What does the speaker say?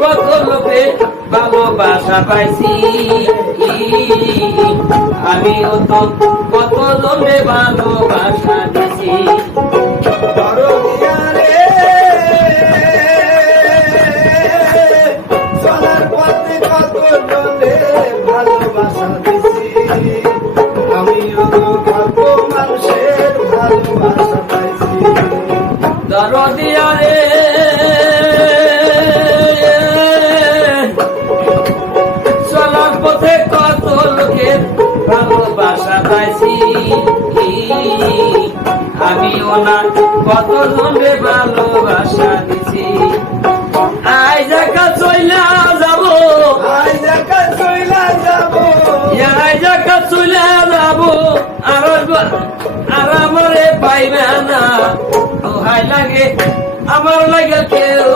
কত লোকে ভালোবাসা পাইছি, আমিও তো কত জনে ভালোবাসা দিছি। চলার পথে কত জনে ভালোবাসা দিছি, আমিও তো কত মানুষের ভালোবাসা পাইছি। দরদিয়া রে চলার পথে কত লোকের ভালোবাসা পাইছি, আমিও না কত জনে ভালোবাসা দিছি। আই জায়গা চইলা যাবো, আই জায়গা চইলা যাবো, আই জায়গা চইলা যাবো, আর আমারে পাইবে না, দোহাই লাগে আমার লাগে কেউ